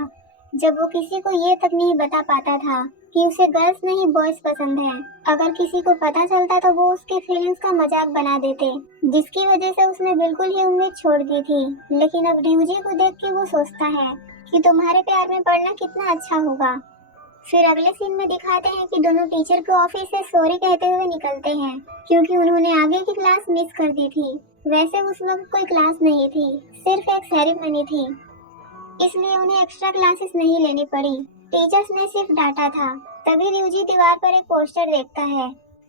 जब वो किसी को ये तक नहीं बता पाता था कि उसे गर्ल्स नहीं बॉयज पसंद है। अगर किसी को पता चलता तो वो उसके फीलिंग्स का मजाक बना देते, जिसकी वजह से उसने बिल्कुल ही उम्मीद छोड़ दी थी। लेकिन अब रियूजी को देख के वो सोचता है कि तुम्हारे प्यार में पड़ना कितना अच्छा होगा। फिर अगले सीन में दिखाते हैं कि दोनों टीचर को ऑफिस से सॉरी कहते हुए निकलते हैं क्योंकि उन्होंने आगे की क्लास मिस कर दी थी। वैसे उस वक्त कोई क्लास नहीं थी, सिर्फ एक सेरेमनी थी, इसलिए उन्हें एक्स्ट्रा क्लासेस नहीं लेनी पड़ी। टीचर्स ने सिर्फ डांटा था। तभी रियूजी दीवार पर एक पोस्टर देखता है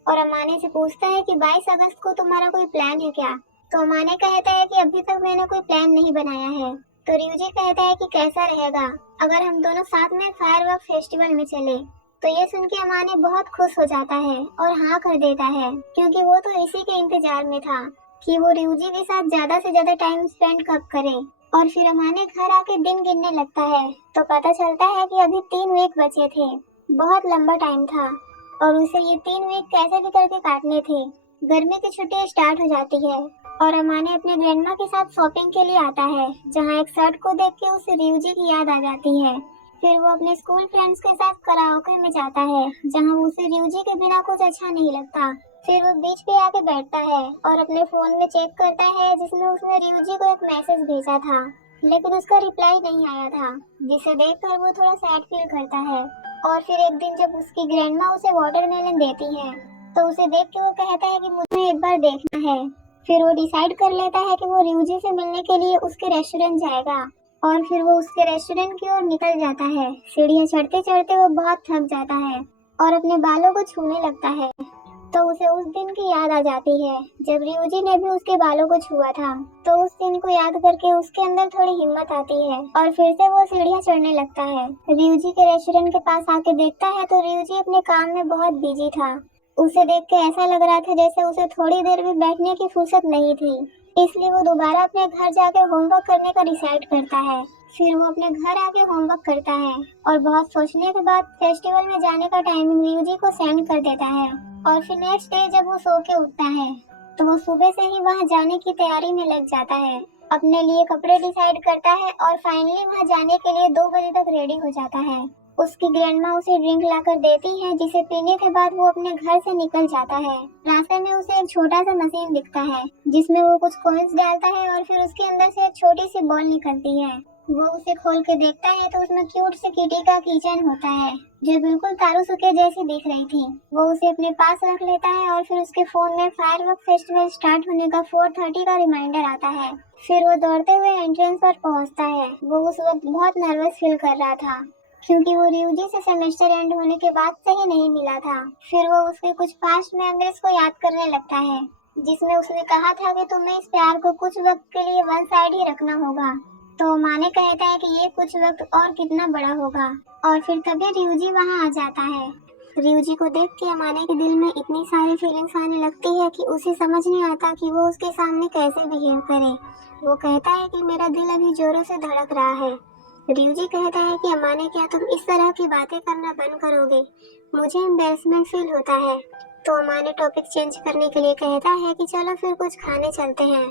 और अमाने से पूछता है कि 22 अगस्त को तुम्हारा कोई प्लान है क्या। तो अमाने कहता है कि अभी तक मैंने कोई प्लान नहीं बनाया है। तो रियूजी कहता है कि कैसा रहेगा अगर हम दोनों साथ में फायरवर्क फेस्टिवल में चले। तो ये सुन के अमाने बहुत खुश हो जाता है और हाँ कर देता है क्योंकि वो तो इसी के इंतजार में था कि वो रियूजी के साथ ज्यादा से ज्यादा टाइम स्पेंड कब करे। और फिर अमाने घर आके दिन गिनने लगता है तो पता चलता है कि अभी 3 वीक बचे थे। बहुत लंबा टाइम था और उसे ये 3 वीक कैसे भी करके काटने थे। गर्मी की छुट्टियां स्टार्ट हो जाती है और अमाने अपने ग्रैंडमा के साथ शॉपिंग के लिए आता है, जहाँ एक शर्ट को देख के उसे रियूजी की याद आ जाती है। फिर वो अपने स्कूल फ्रेंड्स के साथ कराओके में जाता है, जहाँ उसे रियूजी के बिना कुछ अच्छा नहीं लगता। फिर वो बीच पे आके बैठता है और अपने फोन में चेक करता है जिसमें उसने रियूजी को एक मैसेज भेजा था, लेकिन उसका रिप्लाई नहीं आया था, जिसे देखकर वो थोड़ा सैड फील करता है। और फिर एक दिन जब उसकी ग्रैंडमा उसे वाटरमेलन देती है तो उसे देख के वो कहता है कि मुझे एक बार देखना है। फिर वो डिसाइड कर लेता है कि वो रियूजी से मिलने के लिए उसके रेस्टोरेंट जाएगा और फिर वो उसके रेस्टोरेंट की ओर निकल जाता है। सीढ़ियाँ चढ़ते चढ़ते वो बहुत थक जाता है और अपने बालों को छूने लगता है। तो उसे उस दिन की याद आ जाती है जब रियूजी ने भी उसके बालों को छुआ था। तो उस दिन को याद करके उसके अंदर थोड़ी हिम्मत आती है और फिर से वो सीढ़ियाँ चढ़ने लगता है। रियूजी के रेस्टोरेंट के पास आके देखता है तो रियूजी अपने काम में बहुत बिजी था। उसे देख के ऐसा लग रहा था जैसे उसे थोड़ी देर भी बैठने की फुर्सत नहीं थी, इसलिए वो दोबारा अपने घर जाके होमवर्क करने का डिसाइड करता है। फिर वो अपने घर आके होमवर्क करता है और बहुत सोचने के बाद फेस्टिवल में जाने का टाइमिंग रियूजी को सेंड कर देता है। और फिर नेक्स्ट डे जब वो सो के उठता है तो वो सुबह से ही वहाँ जाने की तैयारी में लग जाता है, अपने लिए कपड़े डिसाइड करता है और फाइनली वहाँ जाने के लिए 2 बजे तक रेडी हो जाता है। उसकी ग्रैंडमा उसे ड्रिंक लाकर देती है जिसे पीने के बाद वो अपने घर से निकल जाता है। रास्ते में उसे एक छोटा सा मशीन दिखता है जिसमें वो कुछ कॉइंस डालता है और फिर उसके अंदर से एक छोटी सी बॉल निकलती है। वो उसे खोल के देखता है तो उसमें क्यूट से किटी का कीचेन होता है जो बिल्कुल तारुसुके जैसी दिख रही थी। वो उसे अपने पास रख लेता है और फिर उसके फोन में फायरवर्क फेस्टिवल स्टार्ट होने का 4:30 का रिमाइंडर आता है। फिर वो दौड़ते हुए एंट्रेंस पर पहुंचता है। वो उस वक्त बहुत नर्वस फील कर रहा था क्योंकि वो रियूजी से सेमेस्टर एंड होने के बाद से ही नहीं मिला था। फिर वो उसके कुछ पास्ट मेमोरीज को याद करने लगता है जिसमें उसने कहा था कि तुम्हें इस प्यार को कुछ वक्त के लिए वन साइड ही रखना होगा। तो माने कहता है कि ये कुछ वक्त और कितना बड़ा होगा। और फिर तभी रियूजी वहाँ आ जाता है। रियूजी को देख के अमाने के दिल में इतनी सारी फीलिंग्स आने लगती है कि उसे समझ नहीं आता कि वो उसके सामने कैसे बिहेव करे। वो कहता है कि मेरा दिल अभी जोरों से धड़क रहा है। रियूजी कहता है कि अमाने क्या तुम इस तरह की बातें करना बंद करोगे, मुझे एम्बैरेसमेंट फील होता है। तो अमाने टॉपिक चेंज करने के लिए कहता है कि चलो फिर कुछ खाने चलते हैं।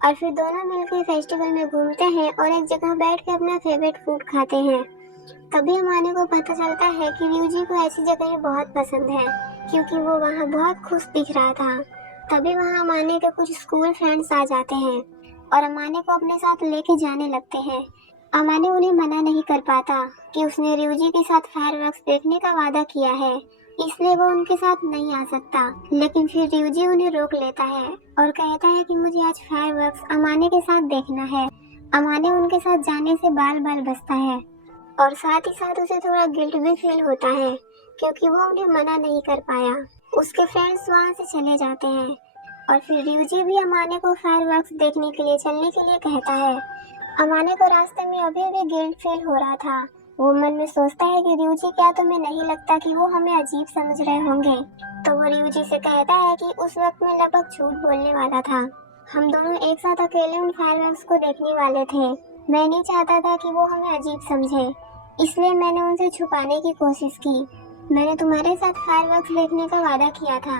और फिर दोनों मिलकर फेस्टिवल में घूमते हैं और एक जगह बैठ के अपना फेवरेट फूड खाते हैं। तभी अमाने को पता चलता है कि रियूजी को ऐसी जगह बहुत पसंद है क्योंकि वो वहाँ बहुत खुश दिख रहा था। तभी वहाँ अमाने के कुछ स्कूल फ्रेंड्स आ जाते हैं और अमाने को अपने साथ लेके जाने लगते हैं। अमाने उन्हें मना नहीं कर पाता कि उसने रियूजी के साथ फायरवर्क्स देखने का वादा किया है, इसलिए वो उनके साथ नहीं आ सकता। लेकिन फिर रियूजी उन्हें रोक लेता है और कहता है कि मुझे आज फायरवर्क्स अमाने के साथ देखना है। अमाने उनके साथ जाने से बाल बाल बचता है और साथ ही साथ उसे थोड़ा गिल्ट भी फील होता है क्योंकि वो उन्हें मना नहीं कर पाया। उसके फ्रेंड्स वहाँ से चले जाते हैं और फिर रियूजी भी अमाने को फायरवर्क्स देखने के लिए चलने के लिए कहता है। अमाने को रास्ते में अभी भी गिल्ट फील हो रहा था। वो मन में सोचता है कि रियूजी क्या तुम्हें नहीं लगता कि वो हमें अजीब समझ रहे होंगे। तो वो रियूजी से कहता है कि उस वक्त मैं लगभग झूठ बोलने वाला था। हम दोनों एक साथ अकेले उन फायरवर्क्स को देखने वाले थे। मैं नहीं चाहता था कि वो हमें अजीब समझे, इसलिए मैंने उनसे छुपाने की कोशिश की। मैंने तुम्हारे साथ फायरवर्क्स देखने का वादा किया था,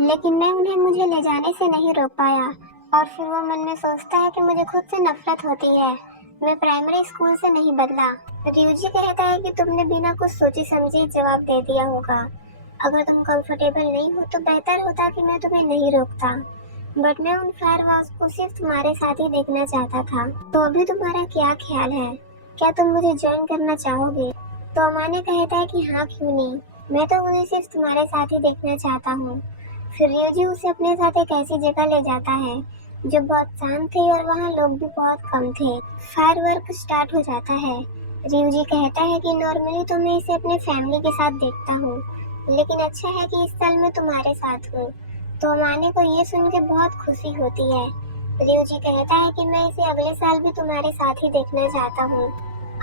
लेकिन मैं उन्हें मुझे ले जाने से नहीं रोक पाया। और फिर वो मन में सोचता है कि मुझे खुद से नफरत होती है। मैं प्राइमरी स्कूल से नहीं बदला। रियूजी कहता है कि तुमने बिना कुछ सोची समझे जवाब दे दिया होगा। अगर तुम कंफर्टेबल नहीं हो तो बेहतर होता कि मैं तुम्हें नहीं रोकता, बट मैं उन फायरवर्क्स को सिर्फ तुम्हारे साथ ही देखना चाहता था। तो अभी तुम्हारा क्या ख्याल है? क्या तुम मुझे ज्वाइन करना चाहोगे? तो अमाने कहता है कि हाँ, क्यों नहीं, मैं तो उन्हें सिर्फ तुम्हारे साथ ही देखना चाहता हूँ। फिर रियूजी उसे अपने साथ एक ऐसी जगह ले जाता है जो बहुत शांत थी और वहाँ लोग भी बहुत कम थे। फायरवर्क स्टार्ट हो जाता है। रियूजी कहता है कि नॉर्मली तो मैं इसे अपने फैमिली के साथ देखता हूँ, लेकिन अच्छा है कि इस साल मैं तुम्हारे साथ हूँ। तो अमाने को ये सुन के बहुत खुशी होती है। रियूजी कहता है कि मैं इसे अगले साल भी तुम्हारे साथ ही देखना चाहता हूँ।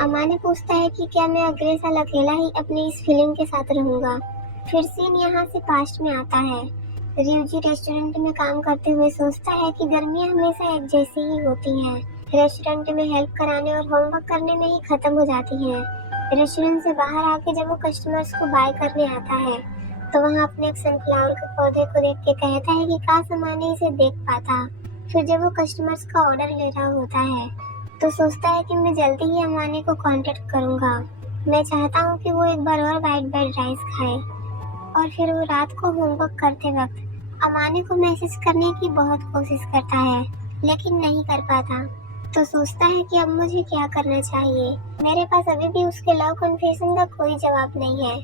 अमाने पूछता है कि क्या मैं अगले साल अकेला ही अपनी इस फीलिंग के साथ रहूँगा। फिर सीन यहाँ से पास्ट में आता है। रियूजी रेस्टोरेंट में काम करते हुए सोचता है कि गर्मियाँ हमेशा एक जैसी ही होती हैं। रेस्टोरेंट में हेल्प कराने और होमवर्क करने में ही खत्म हो जाती हैं। रेस्टोरेंट से बाहर आके जब वो कस्टमर्स को बाय करने आता है तो वहाँ अपने एक सनफ्लावर के पौधे को देख के कहता है कि काश अमाने इसे देख पाता। फिर जब वो कस्टमर्स का ऑर्डर ले रहा होता है तो सोचता है कि मैं जल्दी ही अमाने को कांटेक्ट करूँगा। मैं चाहता हूँ कि वो एक बार और वाइट ब्रेड राइस खाए। और फिर वो रात को होमवर्क करते वक्त अमाने को मैसेज करने की बहुत कोशिश करता है, लेकिन नहीं कर पाता। तो सोचता है कि अब मुझे क्या करना चाहिए। मेरे पास अभी भी उसके लव कन्फेशन का कोई जवाब नहीं है।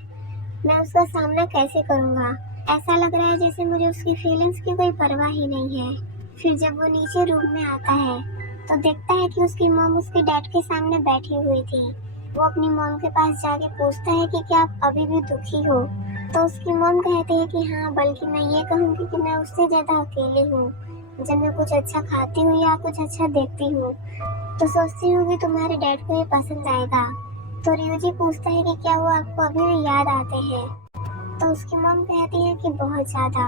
मैं उसका सामना कैसे करूँगा? ऐसा लग रहा है जैसे मुझे उसकी फीलिंग्स की कोई परवाह ही नहीं है। फिर जब वो नीचे रूम में आता है तो देखता है कि उसकी मॉम उसके डैड के सामने बैठी हुई थी। वो अपनी मॉम के पास जाके पूछता है कि क्या आप अभी भी दुखी हो? तो उसकी मॉम कहती है कि हाँ, बल्कि मैं ये कहूँगी कि मैं उससे ज़्यादा अकेली हूँ। जब मैं कुछ अच्छा खाती हूँ या कुछ अच्छा देखती हूँ तो सोचती हूँ कि तुम्हारे डैड को ये पसंद आएगा। तो रियूजी पूछता है कि क्या वो आपको अभी भी याद आते हैं? तो उसकी मॉम कहती है कि बहुत ज़्यादा।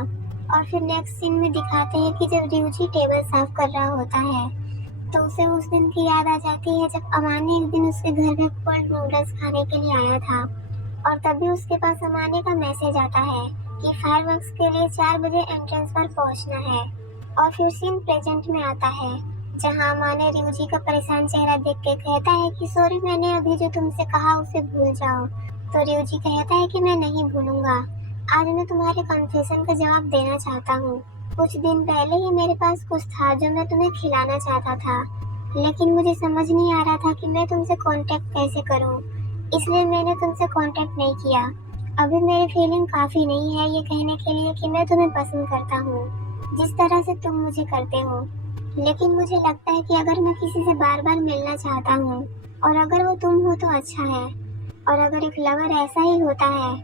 और फिर नेक्स्ट सीन में दिखाते हैं कि जब रियूजी टेबल साफ कर रहा होता है तो उसे उस दिन की याद आ जाती है जब अमाने एक दिन उसके घर में कोल्ड नूडल्स खाने के लिए आया था। और तभी उसके पास अमाने का मैसेज आता है कि फायरवर्क्स के लिए 4 बजे एंट्रेंस पर पहुंचना है। और फिर सीन प्रेजेंट में आता है जहां अमाने रियूजी का परेशान चेहरा देख के कहता है कि सॉरी, मैंने अभी जो तुमसे कहा उसे भूल जाओ। तो रियूजी कहता है कि मैं नहीं भूलूंगा। आज मैं तुम्हारे कन्फेशन का जवाब देना चाहता हूँ। कुछ दिन पहले ही मेरे पास कुछ था जो मैं तुम्हें खिलाना चाहता था, लेकिन मुझे समझ नहीं आ रहा था कि मैं तुमसे कांटेक्ट कैसे करूं, इसलिए मैंने तुमसे कांटेक्ट नहीं किया। अभी मेरी फीलिंग काफ़ी नहीं है ये कहने के लिए कि मैं तुम्हें पसंद करता हूँ जिस तरह से तुम मुझे करते हो। लेकिन मुझे लगता है कि अगर मैं किसी से बार बार मिलना चाहता हूँ और अगर वो तुम हो तो अच्छा है, और अगर एक लवर ऐसा ही होता है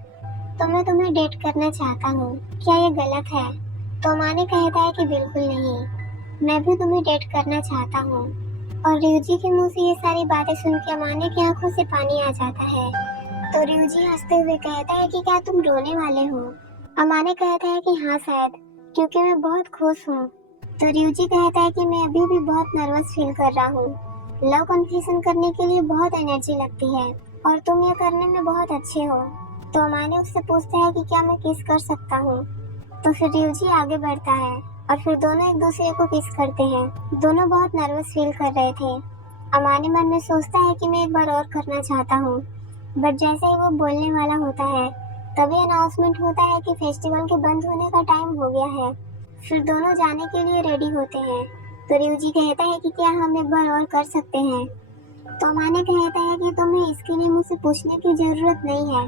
तो मैं तुम्हें डेट करना चाहता हूँ। क्या ये गलत है? तो अमाने कहता है कि बिल्कुल नहीं, मैं भी तुम्हें डेट करना चाहता हूँ। और रियूजी के मुंह से ये सारी बातें सुन के अमाने की आंखों से पानी आ जाता है। तो रियूजी हंसते हुए कहता है कि क्या तुम रोने वाले हो? अमाने कहता है कि हाँ शायद, क्योंकि मैं बहुत खुश हूँ। तो रियूजी कहता है कि मैं अभी भी बहुत नर्वस फील कर रहा हूँ। लव कन्फेशन करने के लिए बहुत एनर्जी लगती है और तुम ये करने में बहुत अच्छे हो। तो अमाने उससे पूछता है कि क्या मैं किस कर सकता हूँ? तो फिर रियूजी आगे बढ़ता है और फिर दोनों एक दूसरे को किस करते हैं। दोनों बहुत नर्वस फील कर रहे थे। अमाने मन में सोचता है कि मैं एक बार और करना चाहता हूँ, बट जैसे ही वो बोलने वाला होता है तभी अनाउंसमेंट होता है कि फेस्टिवल के बंद होने का टाइम हो गया है। फिर दोनों जाने के लिए रेडी होते हैं। तो रियूजी कहता है कि क्या हम एक बार और कर सकते हैं? तो अमाने कहता है कि तुम्हें इसके लिए मुझसे पूछने की जरूरत नहीं है।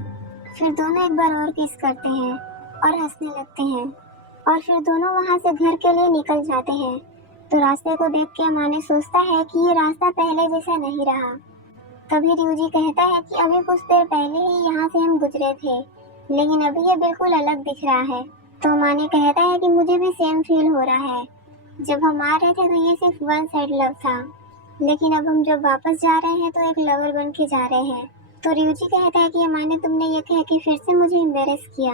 फिर दोनों एक बार और किस करते हैं और हंसने लगते हैं और फिर दोनों वहाँ से घर के लिए निकल जाते हैं। तो रास्ते को देख के अमाने सोचता है कि ये रास्ता पहले जैसा नहीं रहा। तभी रियूजी कहता है कि अभी कुछ देर पहले ही यहाँ से हम गुजरे थे, लेकिन अभी ये बिल्कुल अलग दिख रहा है। तो अमाने कहता है कि मुझे भी सेम फील हो रहा है। जब हम आ रहे थे तो ये सिर्फ वन साइड लव था, लेकिन अब हम जब वापस जा रहे हैं तो एक लवर बन के जा रहे हैं। तो रियूजी कहता है कि अमाने तुमने ये कह के फिर से मुझे एम्बेरस किया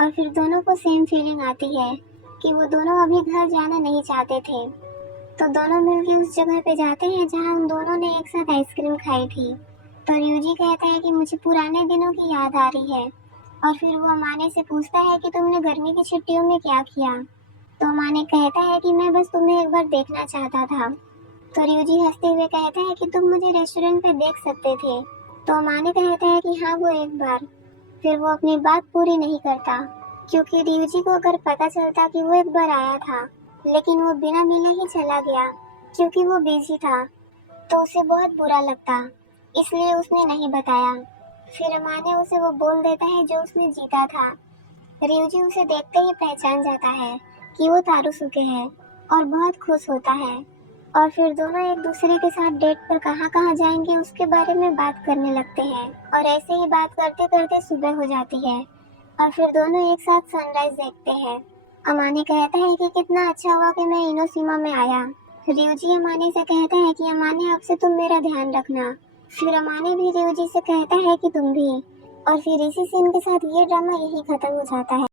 और फिर दोनों को सेम फीलिंग आती है कि वो दोनों अभी घर जाना नहीं चाहते थे। तो दोनों मिलकर उस जगह पे जाते हैं जहाँ उन दोनों ने एक साथ आइसक्रीम खाई थी। तो रियोजी कहता है कि मुझे पुराने दिनों की याद आ रही है। और फिर वो अमाने से पूछता है कि तुमने गर्मी की छुट्टियों में क्या किया। तो अमाने कहता है कि मैं बस तुम्हें एक बार देखना चाहता था। तो रियोजी हंसते हुए कहता है कि तुम मुझे रेस्टोरेंट पे देख सकते थे। तो अमाने कहता है कि हाँ, वो एक बार। फिर वो अपनी बात पूरी नहीं करता, क्योंकि रियोजी को अगर पता चलता कि वो एक बार आया था लेकिन वो बिना मिले ही चला गया क्योंकि वो बिजी था, तो उसे बहुत बुरा लगता। इसलिए उसने नहीं बताया। फिर अमाने उसे वो बोल देता है जो उसने जीता था। रियोजी उसे देखते ही पहचान जाता है कि वो तारुसुके है और बहुत खुश होता है। और फिर दोनों एक दूसरे के साथ डेट पर कहाँ कहाँ जाएंगे उसके बारे में बात करने लगते हैं। और ऐसे ही बात करते करते सुबह हो जाती है और फिर दोनों एक साथ सनराइज देखते हैं। अमाने कहता है कि कितना अच्छा हुआ कि मैं इनोशिमा में आया। रियोजी अमाने से कहता है कि अमाने, अब से तुम मेरा ध्यान रखना। फिर अमाने भी रियोजी से कहता है कि तुम भी। और फिर इसी सीन के साथ ये ड्रामा यही खत्म हो जाता है।